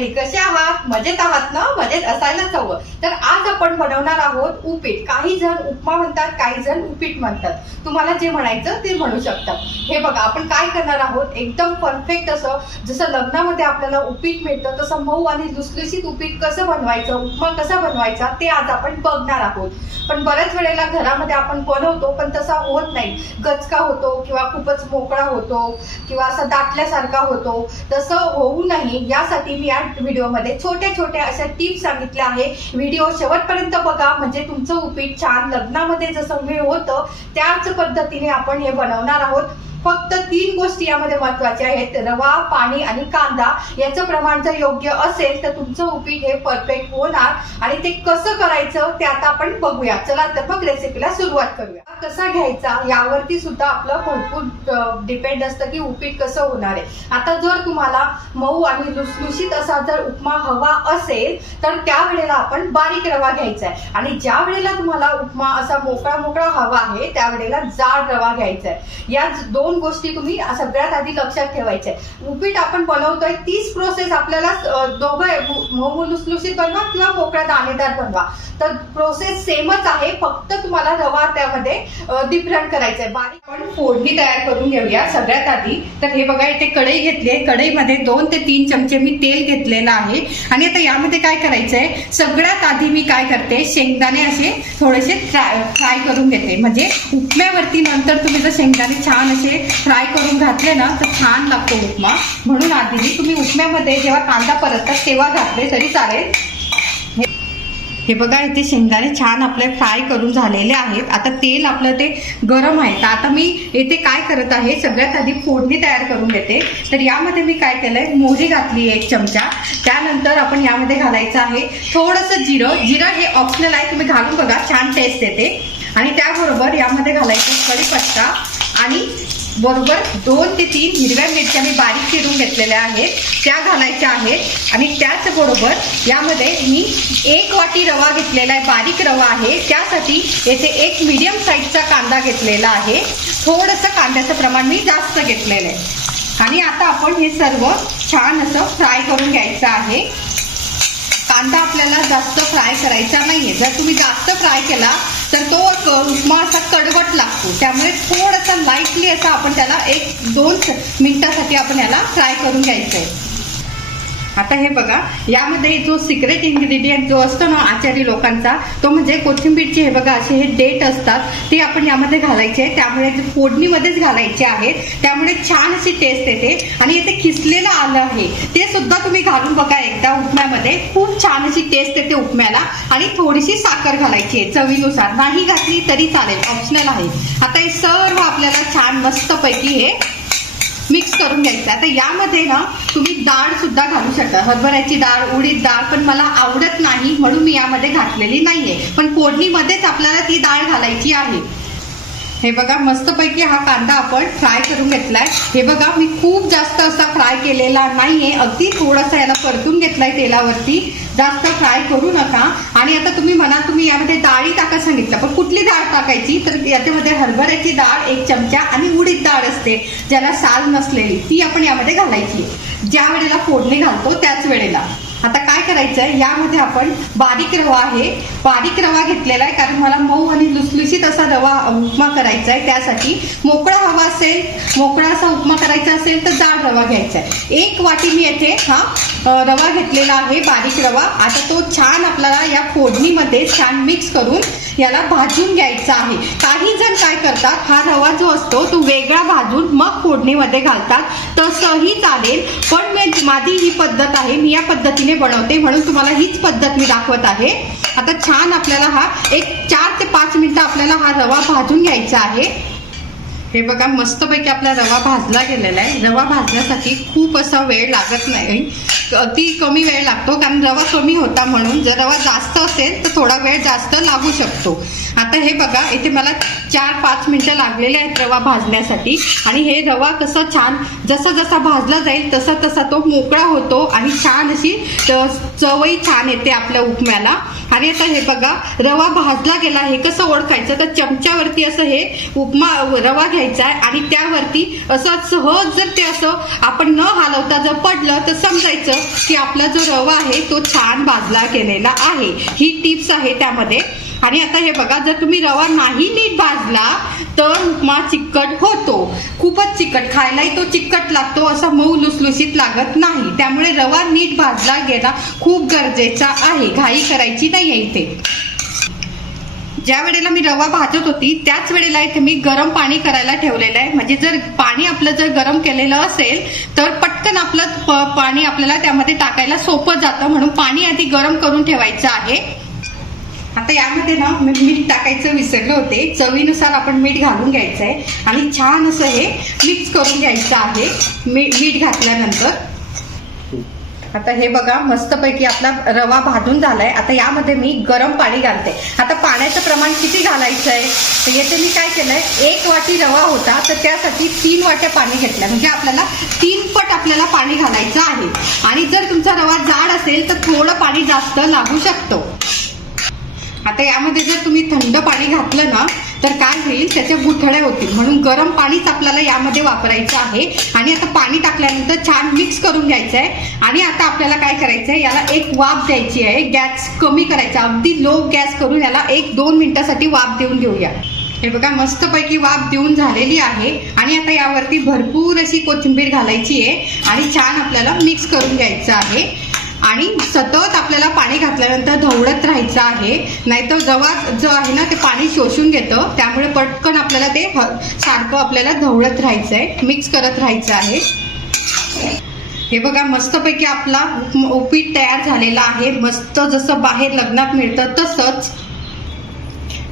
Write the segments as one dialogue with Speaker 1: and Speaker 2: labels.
Speaker 1: मंडळी कसे आहात? मजेत आहात ना? मजेत असायलाच हवं. तर आज आपण बनवणार आहोत उपीट. काही जण उपमा म्हणतात काही जण उपीट म्हणतात. तुम्हाला जे म्हणायचं ते म्हणू शकतात हे बघा आपण काय करणार आहोत? एकदम परफेक्ट असं जसं लग्नामध्ये आपल्याला उपीट मिळतं तसं मऊ आणि लुसलुशीत उपीट कसं बनवायचं उपमा कसा बनवायचा ते आज आपण बघणार आहोत. पण बऱ्याच वेळेला घरामध्ये आपण बनवतो पण तसा होत नाही. गचका होतो किंवा खूपच मोकळा होतो किंवा असा दाटल्यासारखा होतो. तसं होऊ नाही. यासाठी मी आज व्हिडिओमध्ये छोट्या छोट्या अशा टिप्स सांगितल्या आहे. व्हिडिओ शेवटपर्यंत बघा. म्हणजे तुमचं उपीट छान लग्नामध्ये जसं वेळ होतं त्याच पद्धतीने आपण हे बनवणार आहोत. फक्त तीन गोष्टी यामध्ये महत्त्वाच्या आहेत. रवा पाणी आणि कांदा याचं प्रमाण जर योग्य असेल तर तुमचं उपीट हे परफेक्ट होणार. आणि ते कसं करायचं ते आता आपण बघूया. चला तर मग रेसिपीला सुरुवात करूया. कसा घ्यायचा यावरती सुद्धा आपलं भरपूर डिपेंड असतं की उपीट कसं होणार आहे. आता जर तुम्हाला मऊ आणि लुसलुशीत असा जर उपमा हवा असेल तर त्यावेळेला आपण बारीक रवा घ्यायचा आहे. आणि ज्या वेळेला तुम्हाला उपमा असा मोकळा मोकळा हवा आहे त्यावेळेला जाड रवा घ्यायचा आहे. या दोन दोन गोष्टी तुम्ही सगळ्यात आधी लक्षात ठेवायच्या आहे. उपीट आपण बनवतोय तीच प्रोसेस आपल्याला दोघं मोमू लुसलुसीत लुसलुशीत बनवा किंवा मोकळा दाणेदार बनवा. तर प्रोसेस सेमच आहे फक्त तुम्हाला रवा त्यामध्ये डिफरंट करायचा आहे बारीक आपण फोडणी तयार करून घेऊया सगळ्यात आधी. तर हे बघा इथे कढई घेतली आहे. कढईमध्ये दोन ते तीन चमचे मी तेल घेतलेलं आहे. आणि आता यामध्ये काय करायचं आहे सगळ्यात आधी मी काय करते? शेंगदाणे असे थोडेसे फ्राय फ्राय करून घेते. म्हणजे उपम्यावरती नंतर तुम्ही जर शेंगदाणे छान असे फ्राय करून घातले ना तर छान लागतो उपमा. म्हणून आधी मी तुम्ही उपम्यामध्ये जेव्हा कांदा परततात तेव्हा घातले तरी चालेल. हे बघा इथे शेंगदाणे छान आपले फ्राय करून झालेले आहेत. आता तेल आपलं ते गरम आहे. तर आता मी येथे काय करत आहे सगळ्यात आधी फोडणी तयार करून घेते तर यामध्ये मी काय केलंय मोहरी घातली एक चमचा. त्यानंतर आपण यामध्ये घालायचं आहे थोडंसं जिरं. जिरं हे ऑप्शनल आहे तुम्ही घालून बघा छान टेस्ट येते. आणि त्याबरोबर यामध्ये घालायचं कढीपत्ता आणि बरोबर दोन ते तीन हिरव्या मिरच्या मी बारीक चिरून घेतलेल्या आहेत. त्या घालायच्या आहेत. आणि त्याचबरोबर यामध्ये मी एक वाटी रवा घेतलेला आहे बारीक रवा आहे. त्यासाठी येथे एक मीडियम साईजचा कांदा घेतलेला आहे. थोडंसं कांद्याचं प्रमाण मी जास्त घेतलेलं आहे. आणि आता आपण हे सर्व छान असं फ्राय करून घ्यायचं आहे. कांदा आपल्याला जास्त फ्राय करायचा नाहीये. जर तुम्ही जास्त फ्राय केला तर तो उपमा असा कडवट लागतो. त्यामुळे थोडासा लाईटली असा आपण त्याला एक दोन मिनिटासाठी आपण याला फ्राय करून घ्यायचं आहे आता हे बघा यामध्ये जो सिक्रेट इन्ग्रेडियंट जो असतो ना आचारी लोकांचा तो म्हणजे कोथिंबीरचे हे बघा असे हे डेट असतात ते आपण यामध्ये घालायचे त्यामुळे फोडणीमध्येच घालायचे आहेत. त्यामुळे छान अशी टेस्ट येते. आणि इथे खिसलेलं आलं आहे. ते सुद्धा तुम्ही घालून बघा एकदा उपम्यामध्ये. खूप छान अशी टेस्ट येते उपम्याला. आणि थोडीशी साखर घालायची आहे चवीनुसार. नाही घातली तरी चालेल. ऑप्शनल आहे. आता हे सर्व आपल्याला छान मस्तपैकी हे मिक्स करून घ्यायचं. आता यामध्ये ना तुम्ही डाळ सुद्धा घालू शकता. हरभऱ्याची डाळ उडीद डाळ पण मला आवडत नाही म्हणून मी यामध्ये घातलेली नाहीये. पण फोडणीमध्येच आपल्याला ती डाळ घालायची आहे. हे बघा मस्तपैकी हा कांदा आपण फ्राय करून घेतलाय. हे बघा मी खूप जास्त असा फ्राय केलेला नाहीये. अगदी थोडासा याला परतून घेतलाय तेलावरती. जास्त फ्राय करू नका. आणि तुम्ही म्हणा तुम्ही यामध्ये डाळी टाका सांगितलं. पण कुठली डाळ टाकायची? तर याच्यामध्ये हरभऱ्याची डाळ एक चमचा आणि उडीद डाळ असते ज्याला साल नसलेली ती आपण यामध्ये घालायची. ज्या वेळेला फोडणी घालतो त्याच वेळेला. आता काय करायचंय? यामध्ये आपण बारीक रवा आहे. बारीक रवा घेतलेला आहे कारण मला मऊ आणि लुसलुशीत असा रवा उपमा करायचा आहे. त्यासाठी मोकळा हवा असेल मोकळा असा उपमा करायचा असेल तर जाड रवा घ्यायचा आहे. एक वाटी मी येथे हा रवा घेतलेला आहे बारीक रवा. आता तो छान आपल्याला या फोडणीमध्ये छान मिक्स करून याला भाजून घ्यायचा आहे. काही जण काय करतात हा रवा जो असतो तो वेगळा भाजून मग फोडणीमध्ये घालतात. तसंही चालेल पण मी माझी ही पद्धत आहे. मी या पद्धतीने बनवते. म्हणून तुम्हाला हीच पद्धत मी दाखवत आहे. आता छान आपल्याला हा एक चार ते पाच मिनिटं आपल्याला हा रवा भाजून घ्यायचा आहे. हे बघा मस्तपैकी आपला रवा भाजला गेलेला आहे. रवा भाजण्यासाठी खूप असा वेळ लागत नाही. अति कमी वेळ लागतो कारण रवा कमी होता म्हणून. जर रवा जास्त असेल तर थोडा वेळ जास्त लागू शकतो. आता हे बघा इथे मला चार पाच मिनटं लागलेले आहेत रवा भाजण्यासाठी. आणि हे रवा कसं छान जसा जसा भाजला जाईल तसा तसा तो मोकळा होतो आणि छान अशी चवही छान येते आपल्या उपम्याला. आणि आता हे बघा रवा भाजला गेला हे कसं ओळखायचं? तर चमच्यावरती असं हे उपमा रवा घ्यायचा आहे आणि त्यावरती असं सहज जर ते असं आपण न हलवता जर पडलं तर समजायचं की आपला जो रवा आहे तो छान भाजला गेलेला आहे. ही टिप्स आहे त्यामध्ये. आणि आता हे बघा जर तुम्ही रवा नाही नीट भाजला तर उपमा चिकट होतो. खूपच चिकट खायलाही तो चिकट लागतो असा मऊ लुसलुसीत लागत नाही. त्यामुळे रवा नीट भाजला गेला खूप गरजेचा आहे. घाई करायची नाही इथे. ज्या वेळेला मी रवा भाजत होती त्याच वेळेला इथे मी गरम पाणी करायला ठेवलेलं आहे. म्हणजे जर पाणी आपलं जर गरम केलेलं असेल तर पटकन आपलं प- पाणी आपल्याला त्यामध्ये टाकायला सोपं जातं. म्हणून पाणी आधी गरम करून ठेवायचं आहे. आता यामध्ये ना मी मीठ टाकायचं विसरले होते. चवीनुसार आपण मीठ घालून घ्यायचं आहे आणि छान असं हे मिक्स करून घ्यायचं आहे. मी- मीठ घातल्यानंतर. आता हे बघा मस्तपैकी आपला रवा भाजून झालाय. आता यामध्ये मी गरम पाणी घालते. आता पाण्याचं प्रमाण किती घालायचं आहे तर येथे मी काय केलंय? एक वाटी रवा होता तर त्यासाठी तीन वाट्या पाणी घेतल्या. म्हणजे आपल्याला तीन पट आपल्याला पाणी घालायचं आहे. आणि जर तुमचा रवा जाड असेल तर थोडं पाणी जास्त लागू शकतो. आता यामध्ये जर तुम्ही थंड पाणी घातलं ना तर काय होईल? त्याच्या गुठळ्या होतील. म्हणून गरम पाणीच आपल्याला यामध्ये वापरायचं आहे. आणि आता पाणी टाकल्यानंतर छान मिक्स करून घ्यायचं आहे आणि आता आपल्याला काय करायचं आहे याला एक वाफ द्यायची आहे. गॅस कमी करायचा. अगदी लो गॅस करून याला एक दोन मिनिटासाठी वाफ देऊन घेऊया. हे बघा मस्तपैकी वाफ देऊन झालेली आहे. आणि आता यावरती भरपूर अशी कोथिंबीर घालायची आहे. आणि छान आपल्याला मिक्स करून घ्यायचं आहे. आणि सतत आपल्याला पाणी घातल्यानंतर धवळत राहायचं आहे. नाहीतर रवा जो आहे ना ते पाणी शोषून घेतं. त्यामुळे पटकन आपल्याला ते ह- सारखं आपल्याला धवळत राहायचं आहे मिक्स करत राहायचं आहे. हे बघा मस्तपैकी आपला उपीट तयार झालेला आहे. मस्त जसं बाहेर लग्नात मिळतं तसंच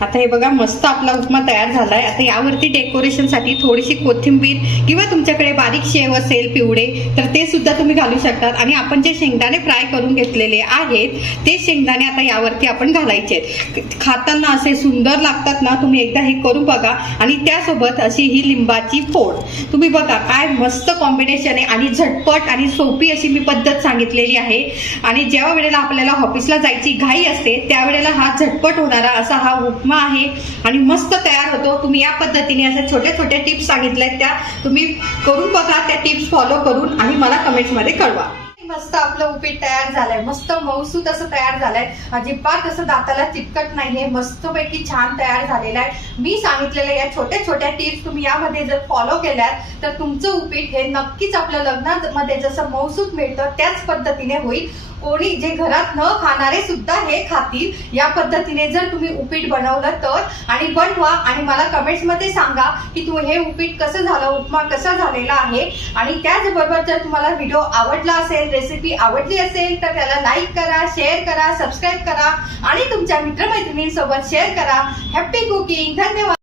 Speaker 1: आता हे बघा मस्त आपला उपमा तयार झालाय. आता यावरती डेकोरेशनसाठी थोडीशी कोथिंबीर किंवा तुमच्याकडे बारीक शेव असेल पिवळे तर ते सुद्धा तुम्ही घालू शकतात. आणि आपण जे शेंगदाणे फ्राय करून घेतलेले आहेत ते शेंगदाणे आता यावरती आपण घालायचे आहेत. खाताना असे सुंदर लागतात ना तुम्ही एकदा हे करून बघा. आणि त्यासोबत अशी ही लिंबाची फोड. तुम्ही बघा काय मस्त कॉम्बिनेशन आहे. आणि झटपट आणि सोपी अशी मी पद्धत सांगितलेली आहे. आणि जेव्हा वेळेला आपल्याला ऑफिसला जायची घाई असते त्यावेळेला हा झटपट होणारा असा हा उपमा आहे आणि मस्त तयार होतो. तुम्ही या पद्धतीने अशा छोट्या छोट्या टिप्स सांगितल्या त्या. तुम्ही करून बघा त्या टिप्स फॉलो करून आणि मला कमेंटमध्ये कळवा. मस्त आपलं उपीट तयार झालंय. मस्त मौसूत असं तयार झालंय. अजिबात असं दाताला चिकट नाहीये. मस्तपैकी छान तयार झालेलं आहे. मी सांगितलेल्या या छोट्या छोट्या टिप्स तुम्ही यामध्ये जर फॉलो केल्यात तर तुमचं उपीट हे नक्कीच आपल्या लग्नामध्ये जसं मौसूत मिळतं त्याच पद्धतीने होईल. कोणी जे घरात न खाणारे सुद्धा हे खातील या पद्धतीने जर तुम्ही उपीट बनवलं तर. आणि बनवा आणि मला कमेंट्समध्ये सांगा की तू हे उपीट कसं झालं उपमा कसा झालेला आहे. आणि त्याचबरोबर जर तुम्हाला व्हिडिओ आवडला असेल रेसिपी आवडली असेल तर त्याला लाईक करा शेअर करा सबस्क्राईब करा. आणि तुमच्या मित्रमैत्रिणींसोबत शेअर करा. हॅपी कुकिंग धन्यवाद.